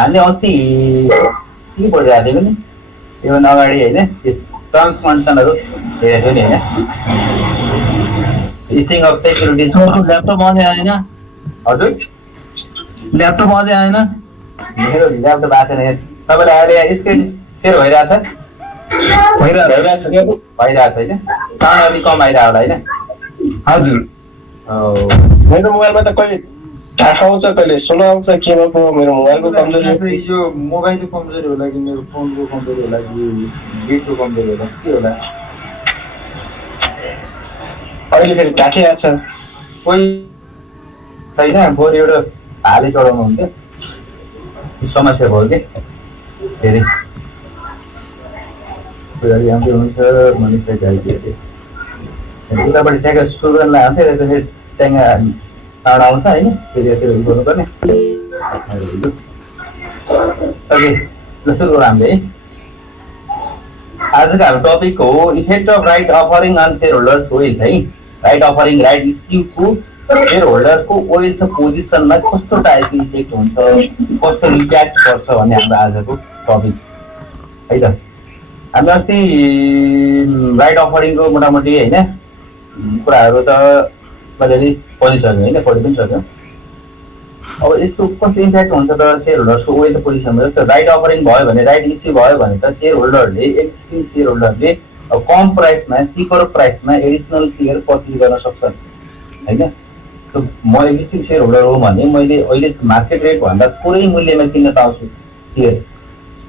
हामीले अस्ति के पढिरहेको थियौँ नि त्योभन्दा अगाडि होइन टर्म्स कन्डिसनहरू हेरेको थियौँ नि होइन इसिङ अफ सेक्युरिटिज ल्यापटप अझै आएन हजुर ल्यापटप अझै आएन मेरो ल्यापटप आएको छैन तपाईँलाई अहिले स्क्रिन सेयर भइरहेछ भइरहेछ भइरहेछ होइन साउन्ड अलिक कम आइरहेको होला होइन हजुर मेरो मोबाइलमा त कहिले ढाका आउँछ कहिले स्लो आउँछ के भएको मेरो मोबाइलको कमजोरी यो मोबाइलको कमजोरी होला कि मेरो फोनको कमजोरी होला कि गेटको कमजोरी होला के होला अहिले फेरि ढाके आछ कोही छैन बरु एउटा हालै चढाउनु हुन्थ्यो समस्या भयो कि फेरि आउँदै हुन्छ मनिषलाई आइदियो उतापट्टि ट्याङ्गा सुरुलाई आउँछ त्यसपछि ट्याङ्गा टाढा आउँछ होइन फेरि त्यो गर्नुपर्ने ओके ल सुरु गरौँ हामीले है आजको हाम्रो टपिक हो effect of right offering on share holders wealth है राइट अफरिङ राइट इस्युको सेयर होल्डरको वेल्थ पोजिसनमा कस्तो टाइपको इफेक्ट हुन्छ कस्तो इम्प्याक्ट पर्छ भन्ने हाम्रो आजको टपिक है त हामी अस्ति राइट अफरिङको मोटामोटी होइन कुराहरू त मजाले पढिसक्यो होइन पढि पनि सक्यो अब यसको कस्तो इम्प्याक्ट हुन्छ त सेयर होल्डर्सको वेल्थ पोजिसनमा जस्तो राइट अफरिङ भयो भने राइट इस्यु भयो भने त सेयर होल्डरले एक्जिस्टिङ सेयर होल्डरले अब कम प्राइसमा चिपर प्राइसमा एडिसनल सेयर पर्चेज गर्न सक्छ होइन म एक्जिस्टिङ सेयर होल्डर हो भने मैले अहिले मार्केट रेट भन्दा थोरै मूल्यमा किन्न पाउँछु सेयर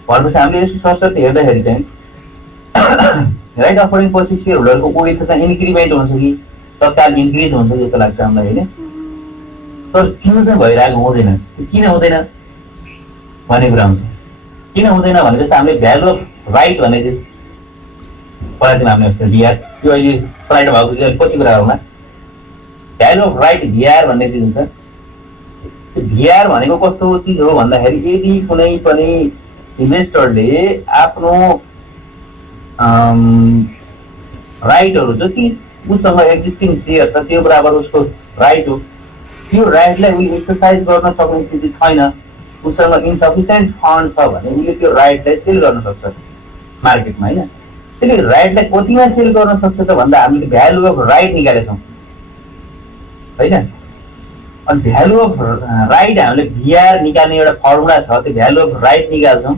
भनेपछि हामीले यसो सरसर्ती हेर्दाखेरि चाहिँ राइट अफरिङ पछि सेयर होल्डरको वेल्थ चाहिँ इन्क्रिमेन्ट हुन्छ कि तत्काल इन्क्रिज हुन्छ जस्तो लाग्छ हामीलाई होइन तर त्यो चाहिँ भइरहेको हुँदैन किन हुँदैन भन्ने कुरा हुन्छ किन हुँदैन भने जस्तो हामीले भ्यालु अफ राइट भन्ने चिज पढाएको थियौँ हामीले अस्ति भिआर त्यो अहिले स्लाइड भएको चाहिँ पछि कुरा गरौँला भ्यालु अफ राइट भिआर भन्ने चिज हुन्छ त्यो भिआर भनेको कस्तो चिज हो भन्दाखेरि यदि कुनै पनि इन्भेस्टरले आफ्नो राइटहरू जति उसँग एक्जिस्टिङ सेयर छ त्यो बराबर उसको राइट हो त्यो राइटलाई उसले एक्सर्साइज गर्न सक्ने स्थिति छैन उसँग इन्सफिसियन्ट फन्ड छ भने उसले त्यो राइटलाई सेल गर्न सक्छ मार्केटमा होइन त्यसले राइटलाई कतिमा सेल गर्न सक्छ त भन्दा हामीले भ्यालु अफ राइट निकालेछौँ होइन अनि भ्यालु अफ राइट हामीले भिआर निकाल्ने एउटा फर्मुला छ त्यो भ्यालु अफ राइट निकाल्छौँ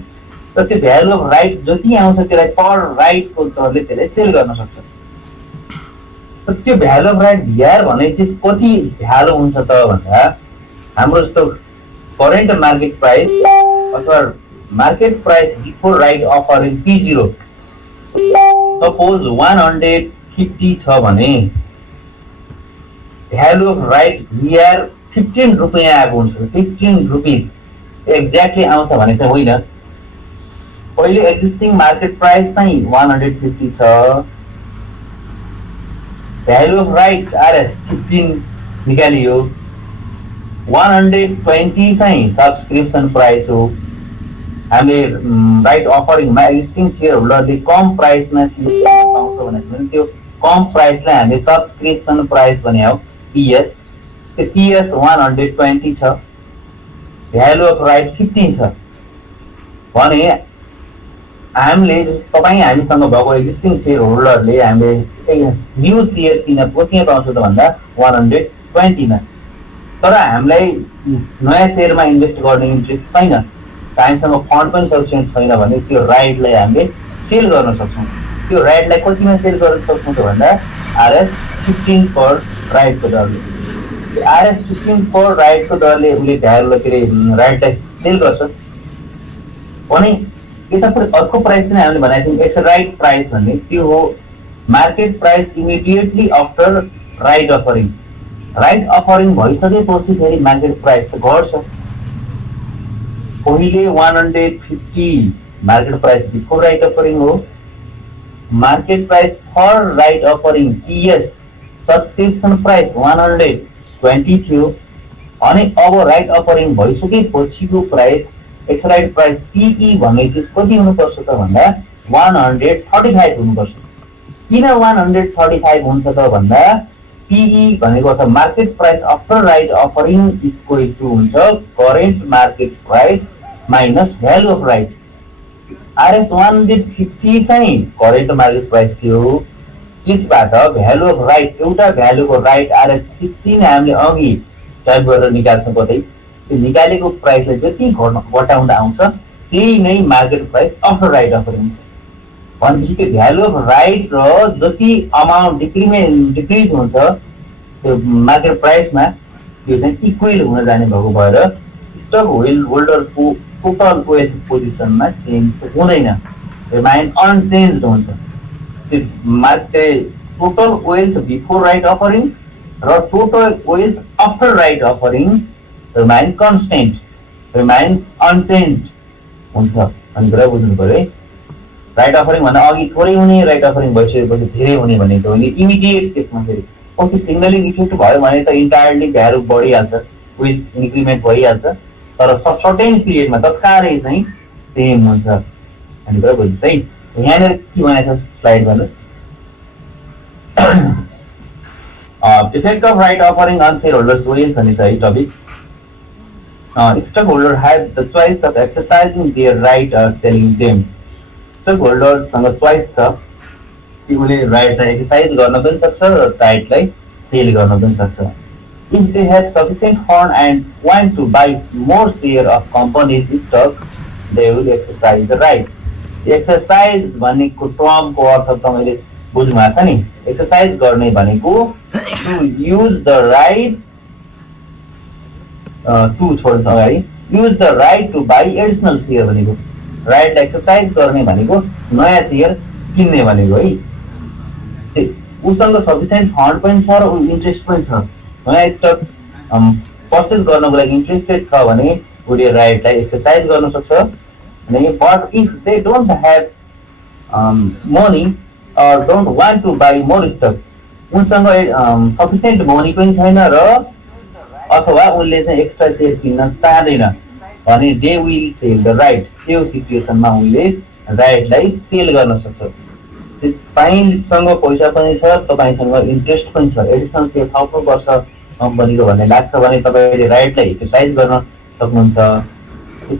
र त्यो भ्यालु अफ राइट जति आउँछ त्यसलाई पर राइटको दरले त्यसलाई सेल गर्न सक्छ त्यो भ्यालु अफ राइट भिआर भन्ने चिज कति भ्यालु हुन्छ त भन्दा हाम्रो जस्तो करेन्ट मार्केट प्राइस अथवा market price before right offering P0 suppose 150 छ भने भ्यालु अफ राइट भिआर 15 रुपियाँ आएको हुन्छ 15 रुपिज एक्ज्याक्टली आउँछ भने चाहिँ होइन पहिले एक्जिस्टिङ मार्केट प्राइस चाहिँ 150 छ भ्यालु अफ राइट आरएस 15 निकालियो 120 चाहिँ सब्सक्रिप्सन प्राइस हो हामीले राइट अफरिङमा एक्जिस्टिङ सेयर होल्डरले कम प्राइसमा सेयर पाउँछ भने त्यो कम प्राइसलाई हामीले सब्सक्रिप्सन प्राइस भने हो PS त्यो PS 120 छ भ्यालु अफ राइट 15 छ भने हामीले तपाईँ हामीसँग भएको एक्जिस्टिङ सेयर होल्डरले हामीले न्यू सेयर किन कतिमा पाउँछ त भन्दा 120 मा तर हामीलाई नयाँ सेयरमा इन्भेस्ट गर्ने इन्ट्रेस्ट छैन हामीसँग फन्ड पनि सफिसियन्ट छैन भने त्यो राइटलाई हामीले सेल गर्न सक्छौँ। त्यो राइटलाई कतिमा सेल गर्न सक्छौँ त भन्दा आरएस 15 पर राइटको दरले। आरएस 15 पर राइटको दरले उसले भ्यालुलाई के अरे राइटलाई सेल गर्छ भने यतापट्टि अर्को प्राइस पनि हामीले भनेको थियौँ एक्स राइट प्राइस भन्ने त्यो हो market price immediately after right offering. Right offering भइसकेपछि फेरि मार्केट प्राइस त घट्छ। पहिले 150 market price before right offering हो। Market price for right offering TS subscription price 120 थियो अनि अब राइट अफरिङ भइसकेपछिको price ex right price PE भन्ने चिज कति हुनुपर्छ त भन्दा 135 हुनुपर्छ। किन 135 हुन्छ त भन्दा पीई भनेको अथवा market price after right offering equal to हुन्छ current market price minus value of right. RS 150 चाहिँ करेन्ट मार्केट प्राइस थियो, त्यसबाट भ्यालु अफ राइट एउटा भ्यालुको राइट आरएस 15 हामीले अघि टाइप गरेर निकाल्छौँ कतै त्यो निकालेको प्राइसलाई जति घटाउँदा आउँछ त्यही नै market price after right offering हुन्छ। भनेपछि त्यो भ्यालु अफ राइट र जति अमाउन्ट डिक्रिज हुन्छ त्यो मार्केट प्राइसमा त्यो चाहिँ इक्वल हुन जाने भएको भएर स्टक होल्डरको टोटल वेल्थ पोजिसनमा चेन्ज हुँदैन, रिमाइन अनचेन्ज्ड हुन्छ। त्यो market total wealth before right offering र total wealth after right offering remain constant, remain unchanged हुन्छ भन्ने कुरा बुझ्नु पर्यो है। राइट अफरिङ भन्दा अघि थोरै हुने, राइट अफरिङ भइसकेपछि धेरै हुने भन्ने छ भने इमिडिएट केसमा फेरि पछि सिग्नलिङ इफेक्ट भयो भने त इन्टायरली भ्यालु बढिहाल्छ, विथ इन्क्रिमेन्ट भइहाल्छ, तर सर्टेन पिरियडमा तत्कालै चाहिँ सेम हुन्छ भन्ने कुरा बुझ्नुहोस् है। यहाँनिर के भनेको छ स्लाइड गर्नुहोस्। Effect of right offering on share holders wealth भन्ने छ है topic. Stockholder have the choice of exercising their right or selling them. स्टकहोल्डरसँग चोइस छ कि उले राइटलाई एक्सरसाइज गर्न पनि सक्छ र राइटलाई सेल गर्न पनि सक्छ। If they have sufficient fund and want to buy more share of company's stock, they will exercise the right. Exercise भनेको टर्मको अर्थ तपाईले बुझ्नु भएको छ नि। एक्सरसाइज गर्ने भनेको to use the right to छोड्नु अगाडि use the right to buy additional share भनेको राइट एक्सरसाइज गर्ने भनेको नयाँ शेयर किन्ने भनेको है। उसँग सफिसिएन्ट फन्ड पनि छ र इन्ट्रेस्ट पनि छ, नयाँ स्टक पर्चेस गर्नको लागि इन्ट्रेस्टेड छ भने उसले राइटलाई एक्सरसाइज गर्न सक्छ। अनि but if they don't have money or don't want to buy more stock, उनसँग सफिसिएन्ट मनी पनि छैन र अथवा उनले चाहिँ एक्स्ट्रा सेयर किन्न चाहँदैन भने they will sell the right. त्यो सिचुएसनमा उनले राइटलाई सेल गर्न सक्छ। तपाईसँग पैसा पनि छ, तपाईसँग इन्ट्रेस्ट पनि छ, एडिसनल सेयर थप्नुपर्छ कम्पनीको भन्ने लाग्छ भने तपाईँले राइटलाई एक्सरसाइज गर्न सक्नुहुन्छ।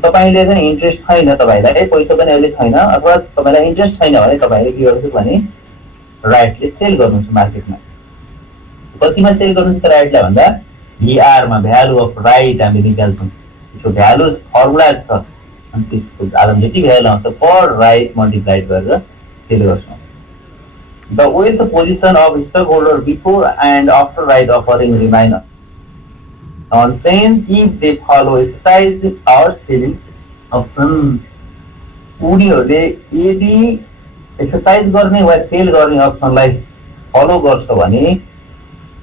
तपाईँले चाहिँ इन्ट्रेस्ट छैन, तपाईँलाई पैसा पनि अहिले छैन अथवा तपाईँलाई इन्ट्रेस्ट छैन भने तपाईँले के गर्नुहुन्छ भने राइटले सेल गर्नुहुन्छ मार्केटमा। कतिमा सेल गर्नुहुन्छ त राइटलाई भन्दा भीआरमा भ्यालु अफ राइट हामीले निकाल्छौँ। त्यसको भ्यालु फर्मुला छ अनि त्यसको आधारमा जति भ्यालु आउँछ पर राइट मल्टिप्लाइड गरेर सेल गर्छौँ। The wealth position of stock holder before and after right offering remain unchanged if they follow exercise or selling option. उनीहरूले यदि एक्सरसाइज गर्ने वा सेल गर्ने अप्सनलाई फलो गर्छ भने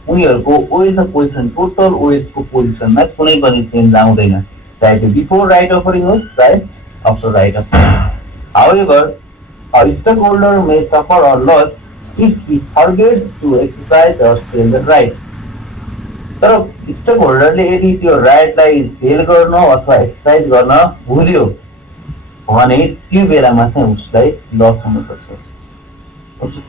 उनीहरूको वेल्थ पोजिसन टोटल वेल्थको पोजिसनमा कुनै पनि चेन्ज आउँदैन, चाहे त्यो बिफोर राइट अफरिङ होस् चाहे after right offering. However a stockholder may suffer or loss if he forgets to exercise or sell the right. तर स्टक होल्डरले यदि त्यो राइटलाई सेल गर्न अथवा एक्सरसाइज गर्न भुल्यो भने त्यो बेलामा चाहिँ उसलाई लस हुन सक्छ।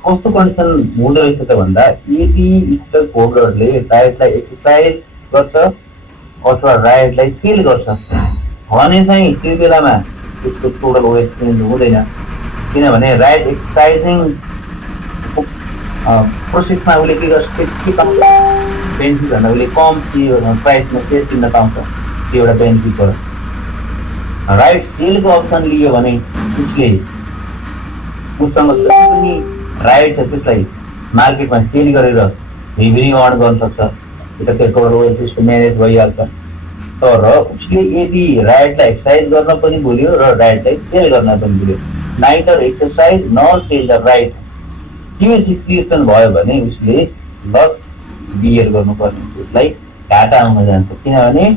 कस्तो कन्डिसन हुँदो रहेछ त भन्दा यदि स्टक होल्डरले राइटलाई एक्सरसाइज गर्छ अथवा राइटलाई सेल गर्छ भने चाहिँ त्यो बेलामा त्यसको टोटल वेल्थ चेन्ज हुँदैन, किनभने राइट एक्सरसाइजिङ प्रोसेसमा उसले के गर्छ के पाउँछ बेनिफिट भन्दा उसले कम सेयर प्राइसमा सेयर किन्न पाउँछ, त्यो एउटा बेनिफिट हो। राइट सेलको अप्सन लियो भने उसले उसँग जति पनि राइट छ त्यसलाई मार्केटमा सेल गरेर रेभेन्यू अर्न गर्न सक्छ, त्यसको रोयल त्यसको म्यानेज भइहाल्छ। तर उसले यदि राइटलाई एक्सर्साइज गर्न पनि भुल्यो र राइटलाई सेल गर्न पनि भुल्यो, neither exercise nor sell the right, त्यो सिचुएसन भयो भने उसले लस बियर गर्नुपर्ने, उसलाई घाटा आउन जान्छ। किनभने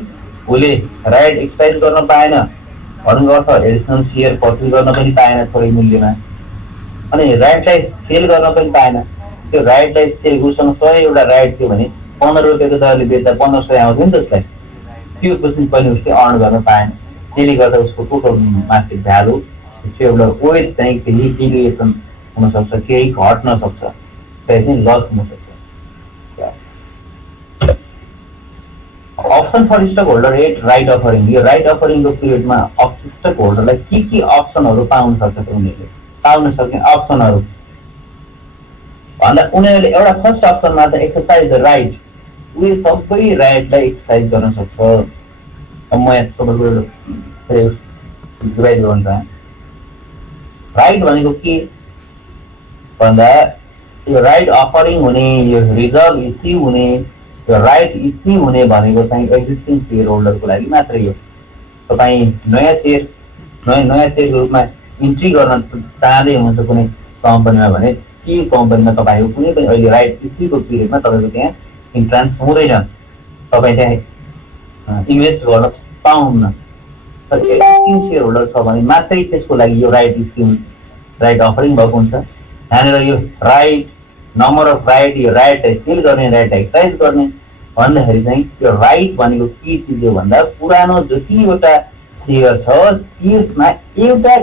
उसले राइट एक्सर्साइज गर्न पाएन, भन्नुको अर्थ एडिसनल सेयर पर्चेस गर्न पनि पाएन थोरै मूल्यमा, अनि राइटलाई सेल गर्न पनि पाएन। त्यो राइटलाई सेल उसँग 100 राइट थियो भने 15 रुपियाँको दरले बेच्दा 1500 आउँथ्यो नि त उसलाई, त्यो पनि पनि उसले अर्न गर्न पाएन। त्यसले गर्दा उसको टोटल मार्केट भ्यालु एउटा वेट चाहिँ केही डिभिएसन हुनसक्छ, केही घट्न सक्छ, त्यही चाहिँ लस हुनसक्छ। Option for stock holder at right offering, यो राइट अफरिङको पिरियडमा स्टक होल्डरलाई के अप्सनहरू पाउन सक्छ त उनीहरूले पाउन सक्ने अप्सनहरू भन्दा उनीहरूले एउटा फर्स्ट अप्सनमा चाहिँ एक्सर्साइज द राइट, उयो सबै राइटलाई एक्सर्साइज गर्न सक्छ। म यहाँ तपाईँको रिभाइज गर्न चाहन्छु। राइट भनेको के भन्दा यो राइट अफरिङ हुने, यो रिजर्भ इस्यु हुने, यो राइट इस्यु हुने भनेको चाहिँ एक्जिस्टिङ सेयर होल्डरको लागि मात्रै हो। तपाईँ नयाँ सेयरको रूपमा इन्ट्री गर्न चाहँदै हुनुहुन्छ कुनै कम्पनीमा भने ती कम्पनीमा तपाईँको कुनै पनि अहिले राइट इस्युको पिरियडमा तपाईँको त्यहाँ इन्ट्रान्स हुँदैन, तपाईँ त्यहाँ इन्भेस्ट गर्न पाउनुहुन्न। तर एक्जिस्टिङ सेयर होल्डर छ भने मात्रै त्यसको लागि यो राइट इस्यु राइट अफरिङ भएको हुन्छ। यहाँनिर यो राइट नम्बर अफ राइट, यो राइटलाई सेल गर्ने, राइटलाई एक्सर्साइज गर्ने भन्दाखेरि चाहिँ यो राइट भनेको के चिज हो भन्दा पुरानो जतिवटा सेयर छ त्यसमा एउटा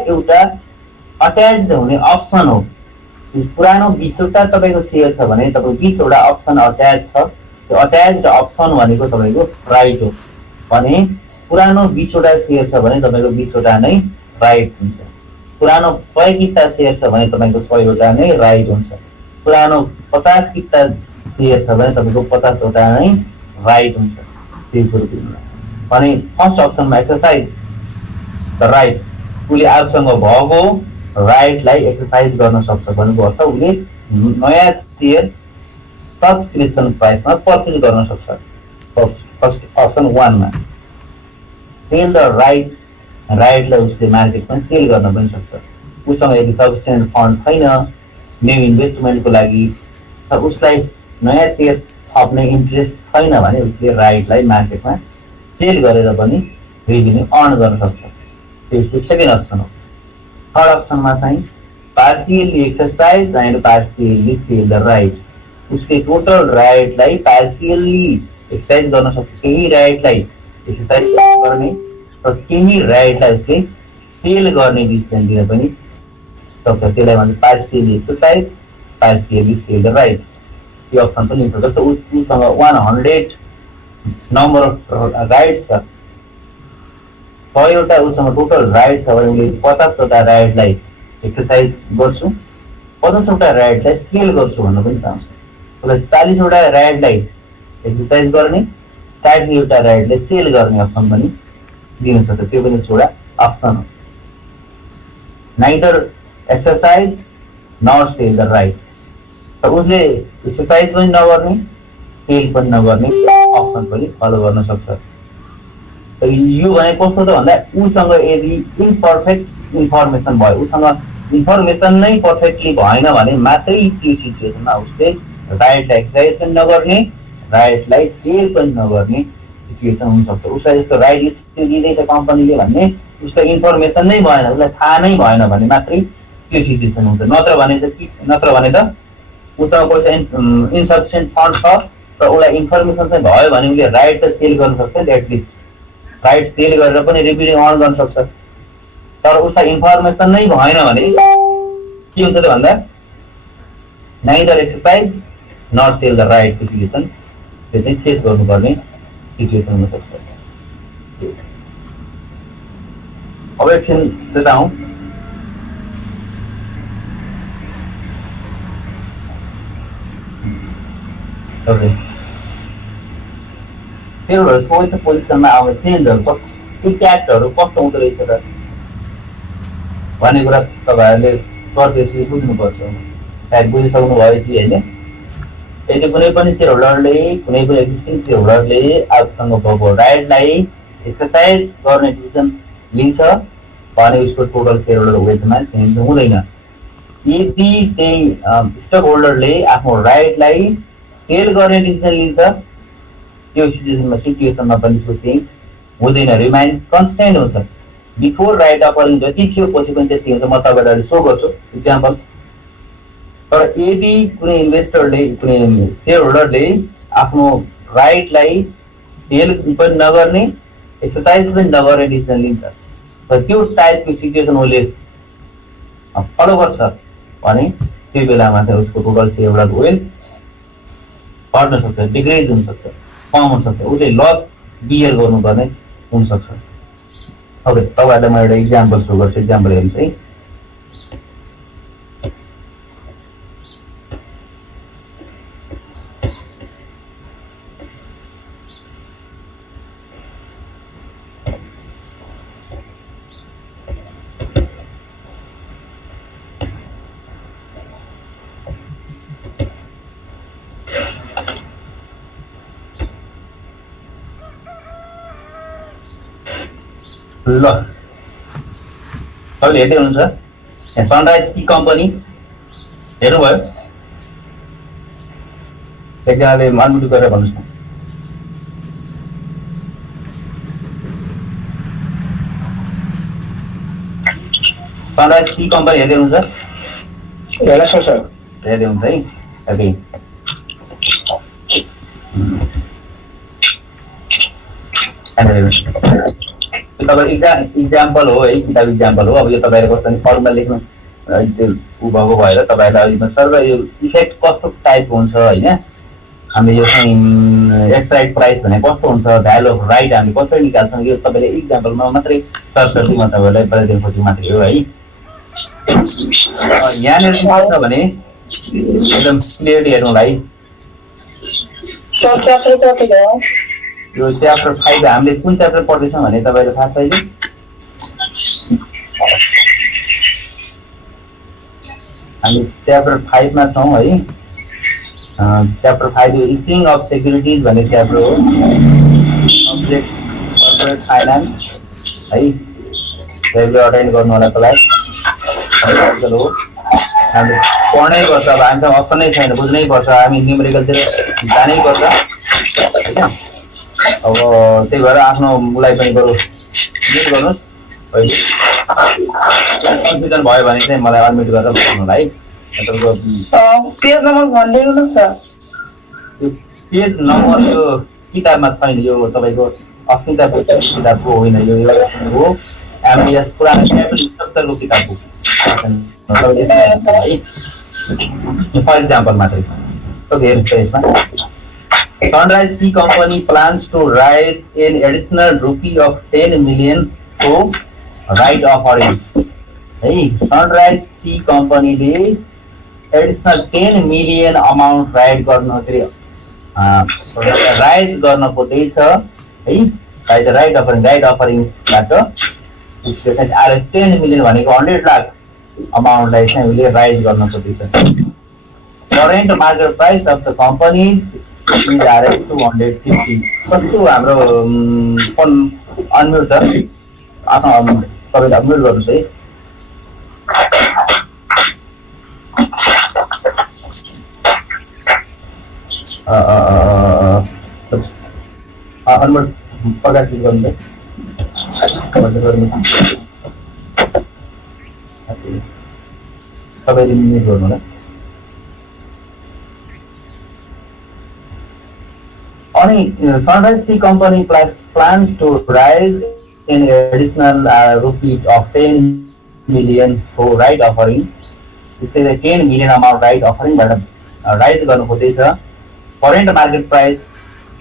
अट्याच्ड हुने अप्सन हो। पुरानो 20वटा तपाईँको सेयर छ भने तपाईँको 20वटा अप्सन अट्याच छ, त्यो अट्याच्ड अप्सन भनेको तपाईँको राइट हो। भने पुरानो 20वटा सेयर छ भने तपाईँको 20वटा नै राइट हुन्छ। पुरानो 100 किता सेयर छ भने तपाईँको 100वटा नै राइट हुन्छ। पुरानो 50 किता सेयर छ भने तपाईँको 50वटा नै राइट हुन्छ। त्यो कुरो भने फर्स्ट अप्सनमा एक्सर्साइज द राइट, उसले आफूसँग भएको राइटलाई एक्सर्साइज गर्न सक्छ भनेको अर्थ उसले नयाँ सेयर सब्सक्रिप्सन प्राइसमा पर्चेस गर्न सक्छ। फर्स्ट अप्सन 1 मा सेल द राइट, राइटलाई उसले मार्केटमा सेल गर्न पनि सक्छ। उसँग यदि सफिसियन्ट फन्ड छैन न्यू इन्भेस्टमेन्टको लागि, तर उसलाई नयाँ सेयर थप्ने इन्ट्रेस्ट छैन भने उसले राइटलाई मार्केटमा सेल गरेर पनि रेभिन्यू अर्न गर्न सक्छ। त्यो उसको सेकेन्ड अप्सन हो। थर्ड अप्सनमा चाहिँ partially exercise and partially sell the right, उसले टोटल राइटलाई पार्सियली एक्सर्साइज गर्न सक्छ, केही राइटलाई एक्सर्साइज गर्ने र केही राइटलाई उसले सेल गर्ने डिसिजन लिन पनि सक्छ। त्यसलाई भन्छ partially exercise partially sell the right. त्यो अप्सन पनि हुन्छ। जस्तो उसँग 100 नम्बर अफ राइट्स छ, 100वटा उसँग टोटल राइट्स छ भने उसले 50वटा राइटलाई एक्सर्साइज गर्छु, 50वटा राइटलाई सेल गर्छु भन्न पनि पाउँछ। उसलाई 40वटा राइटलाई एक्सर्साइज गर्ने, 60वटा राइटलाई सेल गर्ने अप्सन पनि दिन सक्छ। त्यो पनि एउटा अप्सन हो। Neither exercise nor sell the right, त उसले एक्सर्साइज पनि नगर्ने सेल पनि नगर्ने अप्सन पनि फलो गर्न सक्छ। यो भने कस्तो त भन्दा उसँग यदि इम्पर्फेक्ट इन्फर्मेसन भयो, उसँग इन्फर्मेसन नै पर्फेक्टली भएन भने मात्रै त्यो सिचुएसनमा उसले राइटलाई एक्सर्साइज पनि नगर्ने, राइटलाई सेल पनि नगर्ने सिचुएसन हुनसक्छ। उसलाई जस्तो राइट इस्यु दिँदैछ कम्पनीले भन्ने उसलाई इन्फर्मेसन नै भएन, उसलाई थाहा नै भएन भने मात्रै त्यो सिचुएसन हुन्छ। नत्र भने त उसँग पैसा इन्सफिसियन्ट फन्ड छ र उसलाई इन्फर्मेसन चाहिँ भयो भने उसले राइट त सेल गर्न सक्छ नि, एटलिस्ट राइट सेल गरेर पनि रेभिन्यू अर्न गर्न सक्छ। तर उसलाई इन्फर्मेसन नै भएन भने के हुन्छ त भन्दा neither exercise not sell the right situation, त्यो चाहिँ फेस गर्नुपर्ने सिचुएसन हुनसक्छ। अब एकछिन त्यता हौँ। शेयरहोल्डर्सको पोजिसनमा आउने चेन्जहरू इम्प्याक्टहरू कस्तो हुँदो रहेछ त भन्ने कुरा तपाईँहरूले सर्फेसली बुझ्नुपर्छ। सायद बुझिसक्नु भयो कि होइन? यदि कुनै पनि सेयर होल्डरले कुनै पनि एक्जिस्टिङ सेयर होल्डरले आफूसँग भएको राइटलाई एक्सर्साइज गर्ने डिसिजन लिन्छ भने उसको टोटल सेयर होल्डर वेटमा चेन्ज हुँदैन। यदि त्यही स्टक होल्डरले आफ्नो राइटलाई टेल गर्ने डिसिजन लिन्छ त्यो सिचुएसनमा पनि उसको चेन्ज हुँदैन, रिमाइन कन्स्टेन्ट हुन्छ। बिफोर राइट अफरिङ जति थियो पछि पनि त्यति हुन्छ। म तपाईँलाई सो गर्छु इक्जाम्पल। तर यदि कुनै इन्भेस्टरले कुनै सेयर होल्डरले आफ्नो राइटलाई टेल पनि नगर्ने एक्सर्साइज पनि नगर्ने डिसिजन लिन्छ र त्यो टाइपको सिचुएसन उसले फलो गर्छ भने त्यो बेलामा चाहिँ उसको टोटल सेयर होल्डर वेल्थ बढ्न सक्छ, डिक्रिज हुनसक्छ, कम हुनसक्छ, उसले लस बियर गर्नुपर्ने हुनसक्छ। ओके, तपाईँहरूलाई म एउटा इक्जाम्पल सो गर्छु। इक्जाम्पल हेर्नुहोस् है। ल तपाईँले हेर्दै हुनुहुन्छ यहाँ सनराइज टी कम्पनी हेर्नुभयो? एकजनाले अनम्युट गरेर भन्नुहोस् न। सनराइज टी कम्पनी हेर्दै हुनुहुन्छ? हेर्दै हुन्छ है। ओके, तपाईँ इक्जाम्पल हो है, किताब इक्जाम्पल हो। अब यो तपाईँहरू कस्तो फर्ममा लेख्नु ऊ भएको भएर तपाईँहरूलाई सर्व यो इफेक्ट कस्तो टाइपको हुन्छ होइन, हामीले यो चाहिँ एक्स राइट प्राइस भने कस्तो हुन्छ, भ्यालु अफ राइट हामीले कसरी निकाल्छौँ, यो तपाईँले इक्जाम्पलमा मात्रै सरसर्ती म तपाईँहरूलाई बताइदिनु खोजेको मात्रै हो है। यहाँनिर के छ भने एकदम क्लियरली हेर्नुलाई यो च्याप्टर 5 हामीले कुन च्याप्टर पढ्दैछौँ भने तपाईँलाई थाहा छ अहिले? हामी च्याप्टर 5 मा छौँ है। च्याप्टर 5 यो इस्युइङ अफ सेक्युरिटिज भन्ने च्याप्टर हो। सब्जेक्ट कर्पोरेट फाइनान्स है। रेगुलर अटेन्ड गर्नु होला क्लास हो। हामीले पढ्नै पर्छ। अब हामीसँग अप्सन नै छैन, बुझ्नै पर्छ। हामी न्युमेरिकलतिर जानै पर्छ होइन। अब त्यही भएर आफ्नो उसलाई पनि बरु म्युट गर्नुहोस् अहिले। कन्फ्युजन भयो भने चाहिँ मलाई अनम्युट गरेर भन्नु होला है। तपाईँको पेज नम्बर भनिदिनु न सर। यो पेज नम्बर यो किताबमा छैन, यो तपाईँको अस्मिता किताबको होइन, यो हो एमडिएस पुरानो क्यापिटल स्ट्रक्चरको किताबको। फर इक्जाम्पल मात्रै। ओके, हेर्नुहोस् त यसमा Sunrise Tea Company plans to raise an additional rupee of 10 million to right offering. Hey, Sunrise Tea Company ले additional 10 million amount राइट गर्नु राइज गर्न खोज्दैछ है। बाइ द राइट अफरिङबाट उसले चाहिँ आरएस 10 मिलियन भनेको 100 लाख अमाउन्टलाई चाहिँ उसले राइज गर्न खोज्दैछ। Current market price of the company is RS 250। कस्तो हाम्रो फोन अनम्युट छ, तपाईँले अनम्युट गर्नुहोस् है। अनम्युट प्रकाशित गर्नु है। तपाईँले म्युट गर्नु होला। Sunrise Tea Company plans to raise an additional rupee of 10 million for right offering. त्यसले 10 million amount right offering बाट राइज गर्नु खोज्दैछ। Current market price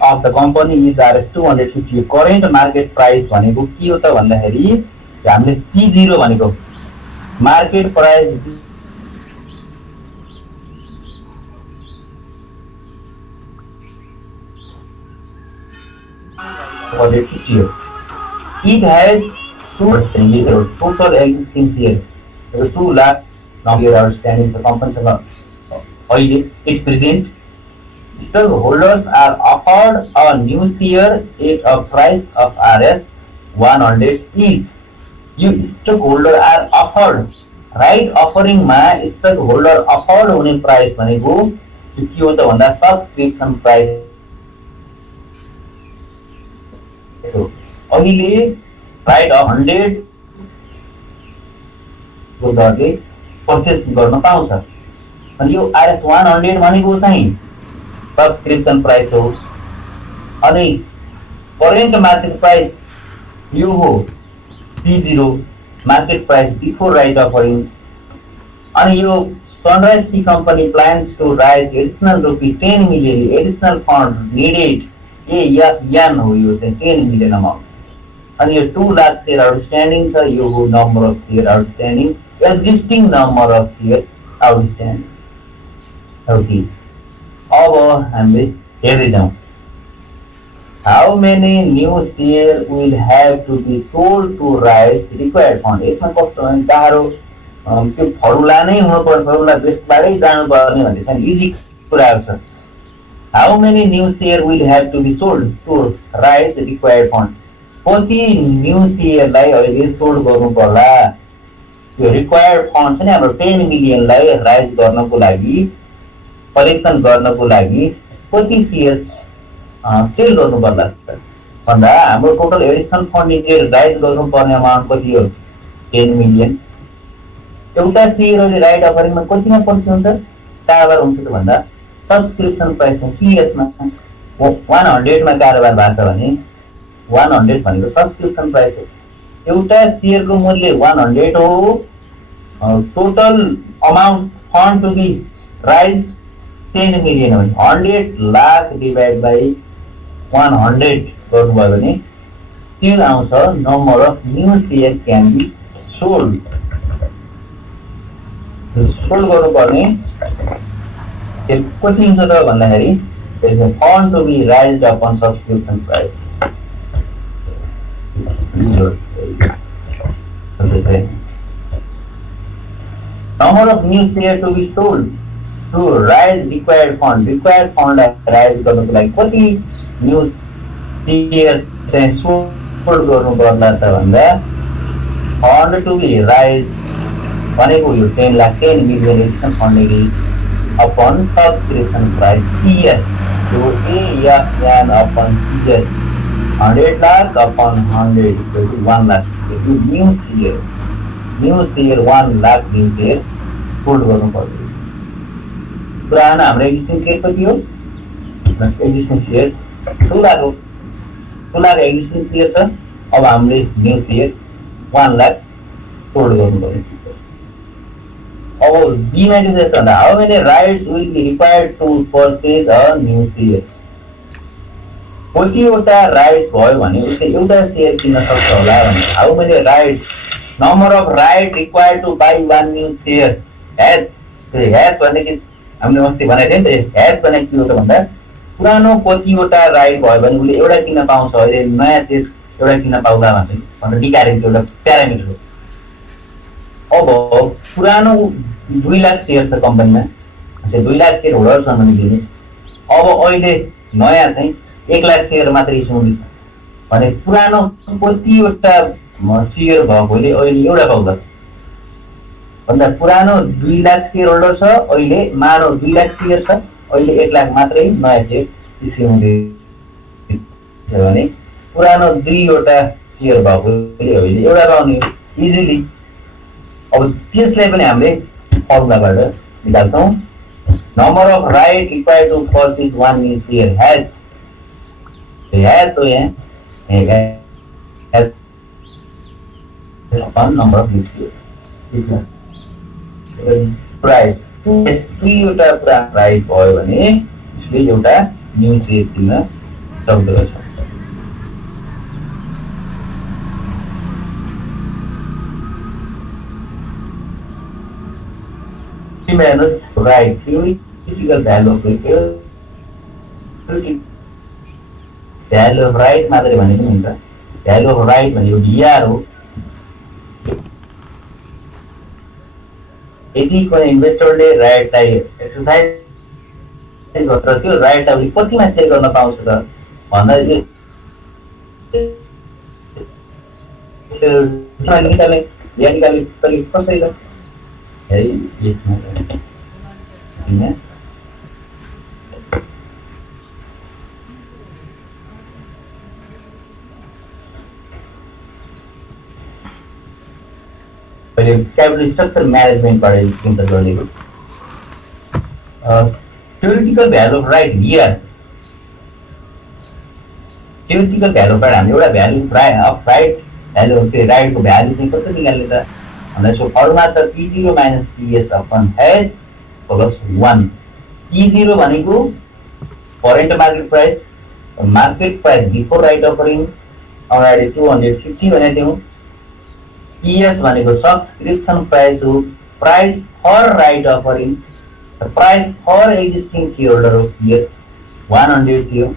of the company is RS 250। Current market price भनेको के हो त भन्दाखेरि हामीले P0 भनेको market price It has 2% total existing share. 2 lakh now here outstanding so compensation oil it present. Stockholders are offered a new share at a price of Rs 100 each. You stockholder are offered right offering मा stockholder offered हुने price भनेको यो के हो त भन्दा subscription price हो अहिले राइट अफ 100 को दरले पर्चेस गर्न पाउँछ अनि यो आरएस 100 भनेको चाहिँ सब्सक्रिप्सन प्राइस हो अनि करेन्ट मार्केट प्राइस यो हो P0 market price before right offering and you Sunrise Sea Company plans to raise additional ₹10 million additional fund needed yan ho you say 10 million amount and your 2 lakh share outstanding sir you have number of share outstanding existing number of share outstanding okay अब हामीले हेर्दै जाउँ How many new share will have to be sold to raise required fund? यसमा कस्तो भने गाह्रो त्यो formula नै हुनुपर्ने फर्मुला बेसबाटै जानुपर्ने भन्ने छ इजी कुराहरु छ How many new share will have to be sold to raise required fund? कति न्यू शेयरलाई अहिले सोल्ड गर्नु पर्ला त्यो रिक्वायर्ड फन्ड छ नि हाम्रो 10 मिलियन लाई राइज गर्नको लागि कलेक्सन गर्नको लागि कति शेयर्स सेल गर्नु पर्ला भन्दा हाम्रो total additional fund needed rise गर्नु पर्ने अमाउन्ट कति हो 10 मिलियन एउटा शेयरले राइट अफरिङमा कतिमा पर्छ हुन्छ कारोबार हुन्छ त भन्दा सब्स्क्रिप्सन प्राइस हो पीएसमा 100 मा कारोबार भएको छ भने 100 भनेको सब्स्क्रिप्सन प्राइस हो एउटा शेयरको मूल्य 100 हो total amount fund to be raise 10 million हो 100 लाख डिवाइड बाइ 100 गर्नुभयो भने त्यो आउँछ number of new share can be sold गर्नुपर्ने कति हुन्छ त भन्दाखेरि fund to be raised upon subscription price number of new share to be sold to raise required fund raise गर्नको लागि कति न्यू शेयर चाहिँ सोल्ड गर्नु पर्ला त भन्दा फन्ड टु बी राइज भनेको यो 10 million additional fund upon subscription price PS यो AN upon PS 100 lakh upon 100 equal to 1 lakh new share 1 lakh new share sold गर्नु पर्छ पुरानो हाम्रो एक्जिस्टिङ शेयर कति हो एक्जिस्टिङ शेयर 2 लाख हो 2 लाख एक्जिस्टिङ शेयर छ अब हामीले न्यू शेयर 1 लाख सोल्ड गर्नु पर्छ अब बी मा के छ भन्दा how many rights will be required to purchase a new share कतिवटा राइट्स भयो भने उसले एउटा शेयर किन्न सक्छ होला भने how many rights number of right required to buy one new share H भने कि हामीले अस्ति भनेको थियौ नि त एच भने के हो त भन्दा पुरानो कतिवटा राइट भयो भने उसले एउटा किन्न पाउँछ अहिले नयाँ शेयर एउटा किन्न पाउला भनेर निकालेको एउटा प्यारामिटर हो अब पुरानो 2 लाख शेयर छ कम्पनीमा चाहिँ 2 लाख शेयर होल्डर छ भने दिनुस् अब अहिले नयाँ चाहिँ 1 लाख शेयर मात्र इस्यु हुँदैछ भने पुरानो कतिवटा शेयर भएकोले अहिले एउटा पाउँदा भन्दा पुरानो 2 लाख शेयर होल्डर छ अहिले मानो 2 लाख शेयर छ अहिले 1 लाख मात्रै नयाँ शेयर इस्यु हुँदैछ भने पुरानो 2 वटा शेयर भएकोले अहिले एउटा पाउने इजिली अब त्यसलाई पनि हामीले फर्मुलाबाट निकाल्छौं number of right required to purchase one new share has तो है upon number of new share price 3 वटा प्राइस भयो भने यसले एउटा न्यू शेयर किन्न सक्दछ minus right theoretical value of value of right मात्रै भनेको नि हुन्छ भ्यालु अफ राइट भनेको भिआर हो। यदि कुनै इन्भेस्टरले राइटलाई एक्सर्साइज गरेर त्यो राइटलाई कतिमा सेल गर्न पाउँछ त भन्दा निकाल्ने कसरी त है पहिले क्यापिटल स्ट्रक्चर म्यानेजमेन्टबाट स्क्रिनसट गरिदिएको theoretical value of right here theoretical value of right हामीले एउटा भ्यालु अफ राइट भ्यालु त्यो राइटको भ्यालु चाहिँ कसरी निकाल्ने त भन्दा यसको फर्मुला छ P0 minus TS upon H plus 1 P0 भनेको current market price before right offering अगाडि 250 भनेको थियौँ। PS भनेको सब्सक्रिप्सन प्राइस हो, price for right offering price for existing share holder हो PS 100 थियो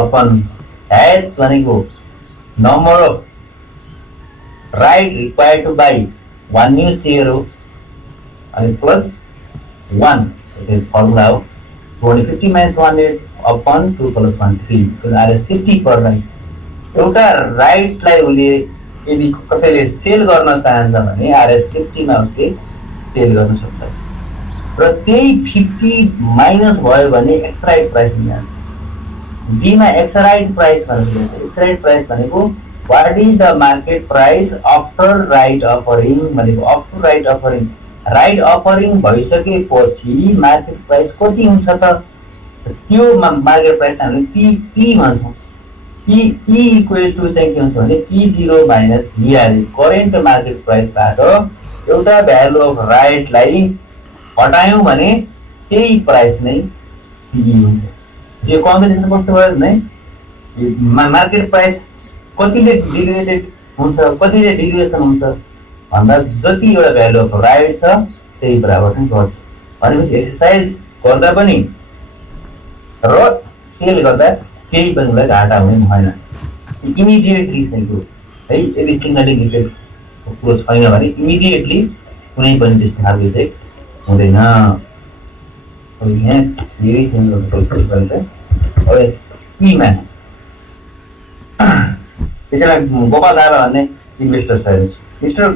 अपन H भनेको number of right required to buy 1 new share हो अनि प्लस 1 फर्मुला हो 250 minus 100 upon 2 plus 1 3 RS 50 per right. एउटा राइटलाई उसले यदि कसैले सेल गर्न चाहन्छ भने RS 50 मा उसले सेल गर्न सक्छ र त्यही 50 माइनस भयो भने एक्स राइट प्राइस निकाल्छ। डी मा एक्स राइट प्राइस भनेको what is the market price after right offering भनेको आफ्टर राइट अफरिङ भइसकेपछि मार्केट प्राइस कति हुन्छ त त्यो मार्केट प्राइस हामीले PE भन्छौँ। PE इक्वल टु चाहिँ के हुन्छ भने P0 minus VR current market प्राइसबाट एउटा भ्यालु अफ राइटलाई हटायौँ भने त्यही प्राइस नै PE हुन्छ। यो कम्बिनेसन कस्तो भयो भने मार्केट प्राइस कतिले डिभिएटेड हुन्छ कतिले डिभिएसन हुन्छ भन्दा जति एउटा भ्यालु अफ राइट छ त्यही बराबर चाहिँ गर्छ भनेपछि एक्सर्साइज गर्दा पनि र सेल गर्दा केही पनि उसलाई घाटा हुने भएन इमिडिएटली चाहिँ है। यदि सिग्नलिङ इफेक्ट कुरो छैन भने इमिडिएटली कुनै पनि त्यस्तो खालको इफेक्ट हुँदैन। यहाँ धेरै सिग्नल गरिन्छ पीमा त्यसैलाई गोपाल थापा भन्ने इन्भेस्टर छ। Mister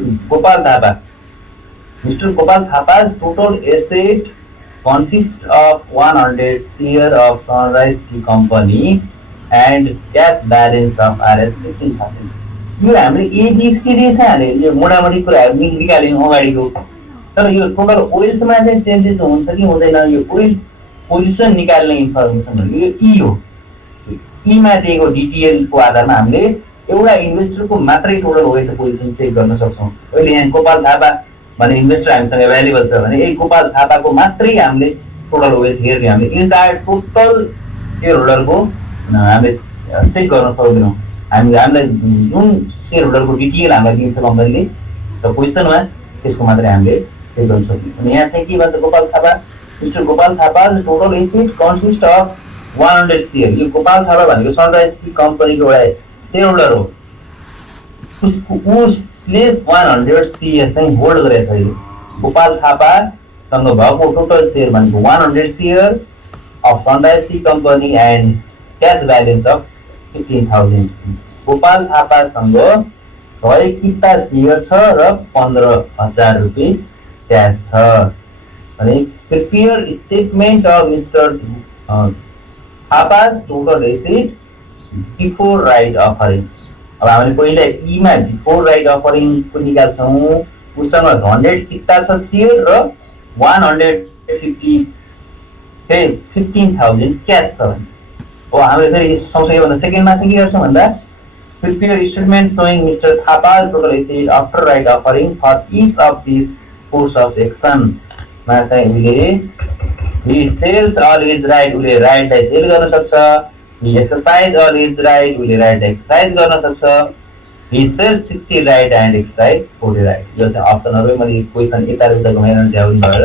Gopal Thapa's total asset consists of 100 share of Sunrise Tea Company and cash balance of RS 15,000। यो हामीले ABCD चाहिँ यो मोटामोटी कुराहरू निकाल्यौँ अगाडिको तर यो टोटल वेल्थमा चाहिँ चेन्जेस हुन्छ कि हुँदैन यो वेल्थ पोजिसन निकाल्ने इन्फर्मेसन भनेको यो E हो। E मा दिएको डिटेलको आधारमा हामीले एउटा इन्भेस्टरको मात्रै टोटल वेल्थ पोजिसन चेक गर्न सक्छौँ। अहिले यहाँ गोपाल थापा भन्ने इन्भेस्टर हामीसँग एभाइलेबल छ भने यही गोपाल थापाको मात्रै हामीले टोटल वेल्थ हेर्ने हामीले इन्टायर टोटल सेयर होल्डरको हामीले चेक गर्न सक्दैनौँ। हामीलाई जुन सेयर होल्डरको डिटेल हामीलाई दिन्छ कम्पनीले त क्वेसनमा त्यसको मात्रै हामीले चेक गर्न सक्छौँ। अनि यहाँ चाहिँ के भन्छ Gopal Thapa mister Gopal Thapa total asset consist of 100 share. यो गोपाल थापा भनेको सनराइज टी कम्पनीको एउटा सेयर होल्डर हो। उसले 100 सेयर चाहिँ होल्ड गरेछ। यो गोपाल थापासँग भएको टोटल सेयर भनेको 100 share of sunrise tea company and cash balance of 15,000। Gopal थापासँग 100 किता सेयर छ र 15,000 रुपियाँ क्याश छ। अनि prepare statement of mister Thapa's total asset before right offering. अब हामीले पहिला ईमा बिफोर राइट अफरिङको निकाल्छौँ। उसँग 100 किता छ सेयर र 15,000 क्याश छ भने हो। हामीले फेरि सँगसँगै भन्दा सेकेन्डमा चाहिँ के गर्छौँ भन्दा prepare statement showing mister Thapa's total asset after right offering for each of this course of action मा चाहिँ उसले he sells all his right उसले राइटलाई सेल गर्न सक्छ। he exercise all his right उसले राइटलाई एक्सर्साइज गर्न सक्छ। he sells 60 right and exercise 40 right। यो चाहिँ अप्सनहरु मैले क्वेशन यता उता घुमाएर ल्याउनु भएर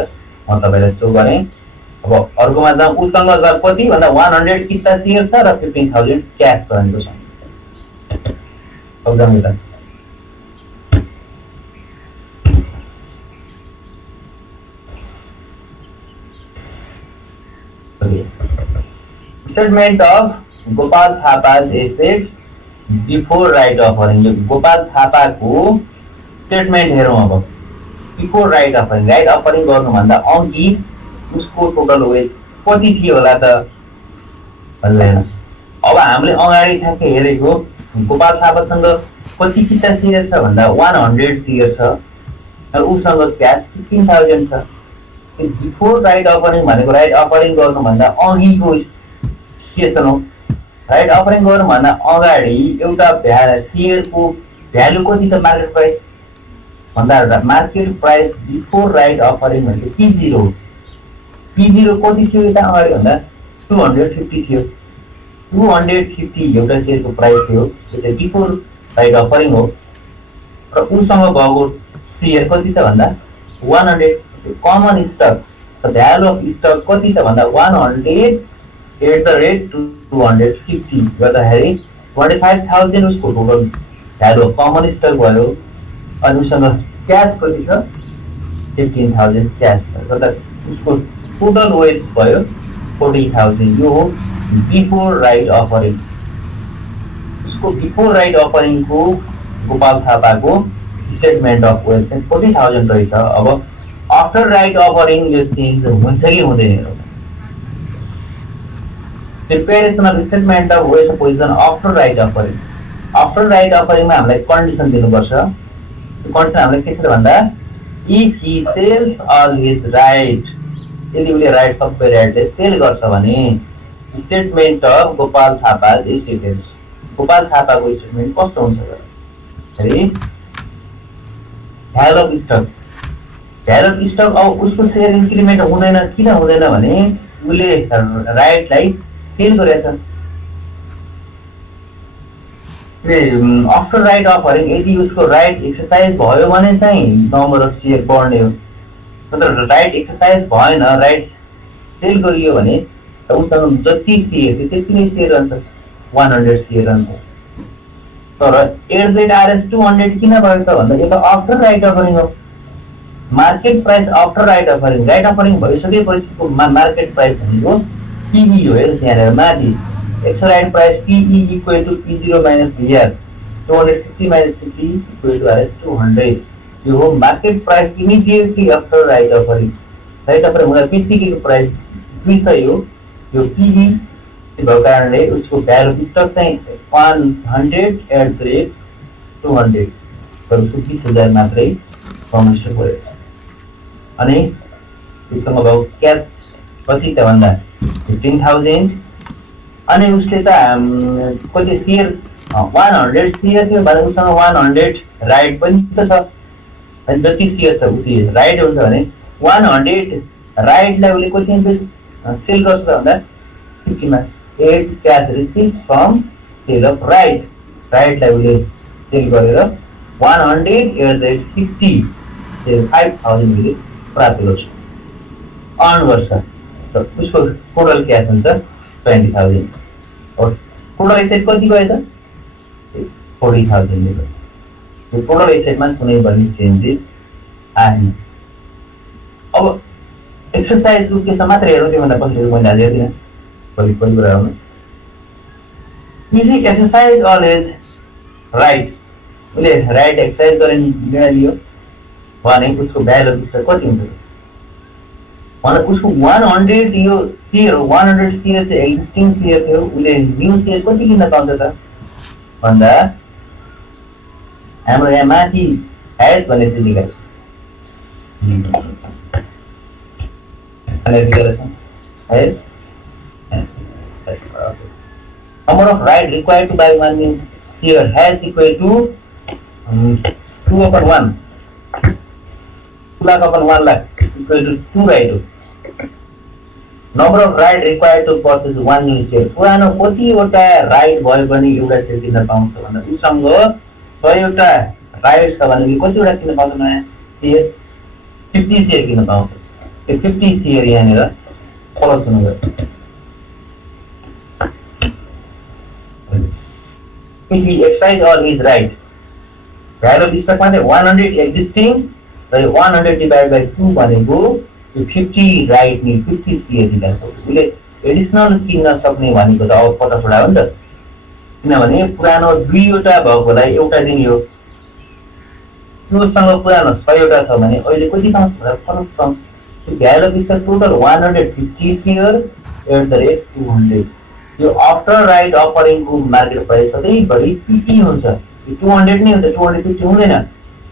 म तपाईलाई सो गरे। अब अर्कोमा जाउँ। उसँग कति भन्दा 100 किता सेयर छ र 15,000 क्याश छ भनेको छ। exam with that. Okay. Statement of Gopal Thapa's asset before right offering. Gopal Thapa को statement हेरौँ अब. Before right offering गर्नुभन्दा अघि उसको टोटल वेज कति थियो होला त भन्दैन. अब हामीले अगाडि ठ्याक्कै हेरेको गोपाल थापासँग कति किता शेयर छ भन्दा 100 शेयर छ र उसँग क्याश 15000 छ. बिफोर राइट अफरिङ भनेको राइट अफरिङ गर्नुभन्दा अघिको केसन हो. राइट अफरिङ गर्नुभन्दा अगाडि एउटा शेयरको भ्यालु कति त मार्केट प्राइस भन्दा market price before right offering भनेको P0 हो. P0 कति थियो यता अगाडि भन्दा 250 थियो. 250 एउटा शेयरको प्राइस थियो. त्यो चाहिँ बिफोर राइट अफरिङ हो र उसँग भएको शेयर कति त भन्दा 100. Common stock the value of stock कति त भन्दा 100 एट द रेट 250 गर्दाखेरि 25000 उसको total value of common stock भयो. अनि उसँग क्याश कति छ 15000 क्याश गर्दा उसको टोटल वेज भयो 40000. यो हो बिफोर राइट अफरिङ. उसको बिफोर राइट अफरिङको गोपाल थापाको स्टेटमेन्ट अफ वेल्थ चाहिँ 40000 रहेछ. अब आफ्टर राइट अफरिङ यो चेन्ज हुन्छ कि हुँदैन. Preparation of statement of wealth position after right offering. After right अफरिङमा हामीलाई कन्डिसन दिनुपर्छ. कन्डिसन हामीले के छ भन्दा if he sells all his right, यदि उसले राइट सबै राइटले सेल गर्छ भने statement of Gopal Thapa statement. Gopal थापाको स्टेटमेन्ट कस्तो हुन्छ अरे value of stock. Value of stock अब उसको सेयर इन्क्रिमेन्ट हुँदैन. किन हुँदैन भने उसले राइटलाई सेल गरेछ. आफ्टर राइट अफरिङ यदि उसको राइट एक्सर्साइज भयो भने चाहिँ नम्बर अफ सेयर बढ्ने हो. मतलब राइट एक्सर्साइज भएन, राइट सेल गरियो भने उसँग जति सेयर थियो त्यति नै सेयर रहन्छ, 100 सेयर रहन्छ. तर एट द RS 200 किन भयो त भन्दा यो त आफ्टर राइट अफरिङ हो. Market price after right offering. Right offering भइसकेपछिको मार्केट प्राइस भनेको PE हो. हेर्नुहोस् यहाँनिर माथि ex right price PE equal to P0 minus VR 250 minus 50 equal to RS 200. यो हो market price immediately after right offering. Right offering हुँदा बित्तिकैको प्राइस 200 हो. यो PE भएको कारणले उसको भ्यालु अफ स्टक चाहिँ 100 एट द रेट 200 तर उसको 20000 मात्रै कमिसन भयो. अनि उसँग भएको क्यास कति त भन्दा 15000. अनि उसले त कति सेयर 100 सेयर थियो भने उसँग 100 राइट पनि त छ. अनि जति सेयर छ उति राइट हुन्छ भने 100 राइटलाई उसले कति सेल गर्छ भन्दा 50 मा 8 cash receive from sale of right. राइटलाई उसले सेल गरेर 100 एट द रेट 50 5000 उसले प्राप्त गर्छ, अर्न गर्छ. र उसको टोटल क्यास हुन्छ 20000. और टोटल एसेट कति भयो त 40000 ले. यो टोटल एसेटमा कुनै पनि चेन्जेस आएन. अब एक्सरसाइज के छ मात्र हेरौँ. त्योभन्दा पछि मैले आज हेर्दिनँ. भोलि कुरा आउनु. इफ एक्सरसाइज अलवेज राइट, उसले राइट एक्सरसाइज गर्ने निर्णय लियो भने उसको भ्यालु अफ स्टक कति हुन्छ भन्दा उसको 100 यो सेयर 100 सेयर चाहिँ एक्जिस्टिङ सेयर थियो. उसले न्यू सेयर कति किन्न पाउँछ त भन्दा हाम्रो यहाँ माथि हेज भन्ने चाहिँ लेखेको छ. Has number of right required to buy one share has equal to 2/1. 2 lakh upon 1 lakh equal to 2 right. Number of right required to purchase one new share. पुरानो कतिवटा राइट भयो भने एउटा सेयर किन्न पाउँछ भन्दा उसँग 100 वटा राइट्स छ भने कतिवटा किन्न पाउँछ नयाँ सेयर 50 सेयर किन्न पाउँछ. त्यो 50 सेयर यहाँनिर प्लस हुनु गयो. If he exercise all his right, value of स्टकमा चाहिँ 100 एक्जिस्टिङ र 100 डिभाइड बाइ 2 भनेको यो 50 राइट नि 50 सियर दिएको उसले एडिसनल किन्न सक्ने भनेको त अब पटफडा हो नि त किनभने पुरानो 2 वटा भएकोलाई एउटा दिनियो त्योसँग पुरानो 100 वटा छ भने अहिले कति पाउँछ भन्दा फरक पाउँछ त्यो value of stock total 150 share at the rate 200 यो आफ्टर राइट अफरिङको मार्केट प्राइस सधैँभरि 50 हुन्छ 200 नै हुन्छ 250 हुँदैन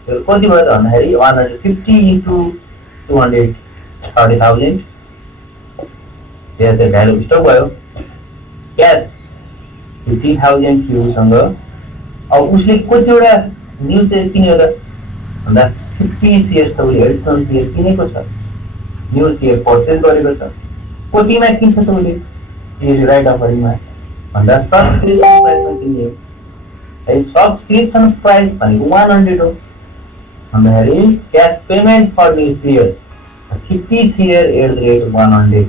कति भयो त भन्दाखेरि 150 इन्टु 200 30,000 त्यो भ्यालु स्टक भयो क्यास 50,000 थियो सँग अब उसले कतिवटा न्यू सेयर किन्यो त भन्दा 50 शेयर्स त उसले एडिसनल शेयर किनेको छ न्यू शेयर पर्चेज गरेको छ कतिमा किन्छ त उसले यो राइट अफरिङमा भन्दा सब्सक्रिप्सन प्राइसमा किन्यो है सब्सक्रिप्सन प्राइस भनेको 100 हो भन्दाखेरि cash payment for new share 50 share at the rate 100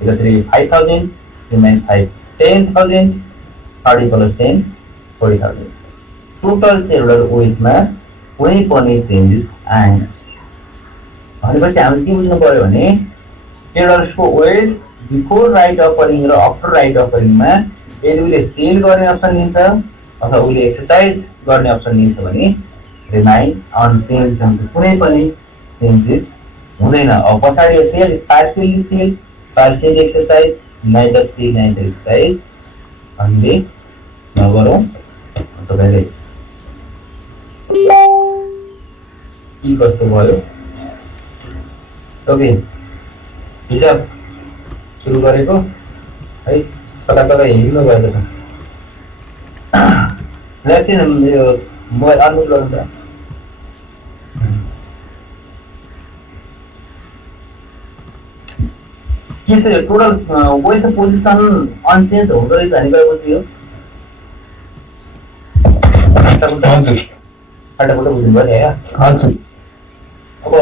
5,000 remains 10,000 30 plus 10 40,000 total shareholder weight मा कुनै पनि चेन्जेस आएन भनेपछि हामीले के बुझ्नु पर्यो भने शेयरहरुको वेट बिफोर राइट अफरिङ र आफ्टर राइट अफरिङमा यदि उले सेल गर्ने अप्सन लिन्छ अथवा उले एक्सरसाइज गर्ने अप्सन लिन्छ भने रिमाइन अनचेन्ज हुन्छ कुनै पनि चेन्जेस हुँदैन अब पछाडी sell partially exercise neither see neither exercise हामीले नगरौँ तपाईले के कस्तो भयो ओके हिसाब सुरु गरेको है कता कता हिँड्नु भएछ त नेक्स्ट यो मोबाइल अनम्युट गर्नु त के छ यो टोटल वेट पोजिसन अनचेन्ज हुँदो रहेछ भने गएपछि यो हजुर फटाफट बुझ्नु पर्यो हैन हजुर अब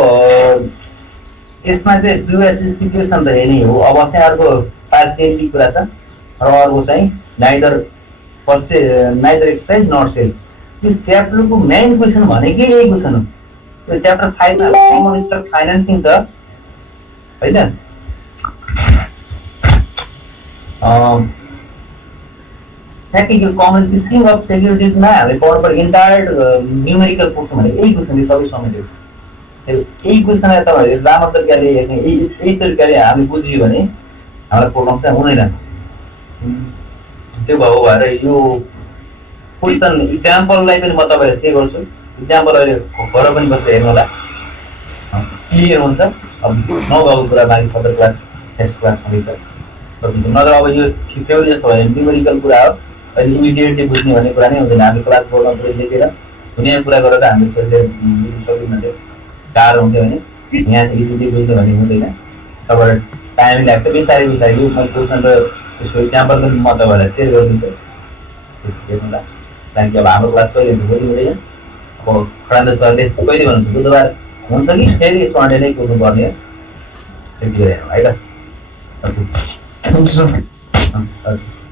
यसमा चाहिँ दुईवटा सिचुएसन त हेर्ने हो अब चाहिँ अर्को पार्शियली कुरा छ र अर्को चाहिँ नाइदर एक्सरसाइज नट सेल यो च्याप्टरको मेन क्वेसन भनेकै यही क्वेसन हो यो च्याप्टर 5 मा कमन स्टक फाइनान्सिङ छ हैन technical commencing of securities मा हामीले पढ्नु पर्ने इन्टायर न्यूमेरिकल पोर्सन भने यही क्वेसन सबै समेट्यो यही क्वेसनलाई तपाईहरुले राम्रो तरिकाले हेर्ने यही तरिकाले हामी बुझ्यौ भने हामीलाई प्रब्लम चाहिँ हुँदैन त्यो भयो भएर यो क्वेसन एक्जाम्पललाई पनि म तपाईहरुलाई सेयर गर्छु एक्जाम्पल अहिले घर पनि बसेर हेर्नु होला क्लियर हुन्छ अब नभएको कुरा बाँकी फर्दर क्लास नेक्स्ट क्लास हुनेछ नत्र अब यो ठिकै जस्तो भयो न्यूमेरिकल कुरा हो अहिले इमिडिएटली बुझ्ने भन्ने कुरा नै हुँदैन हामी क्लास बोर्डमा पुरै लेखेर हुने कुरा गरेर हामीले सोचेर बुझ्न सक्दिनँ थियो गाह्रो हुन्थ्यो भने यहाँ चाहिँ इजिली बुझ्ने भन्ने हुँदैन तपाईँ टाइम लाग्छ बिस्तारै बिस्तारै यो मैले क्वेसन र त्यसको इक्जाम्पल पनि म तपाईँहरूलाई सेयर गरिदिन्छु हेर्नुलाई किनकि अब हाम्रो क्लास कहिले हुन्छ कहिले हुँदैन अब खडान्त सरले कहिले भन्नुहुन्छ बुधबार हुन्छ कि फेरि सन्डे नै कुर्नुपर्ने त्यति हेरौँ है त हुन्छ सर हजुर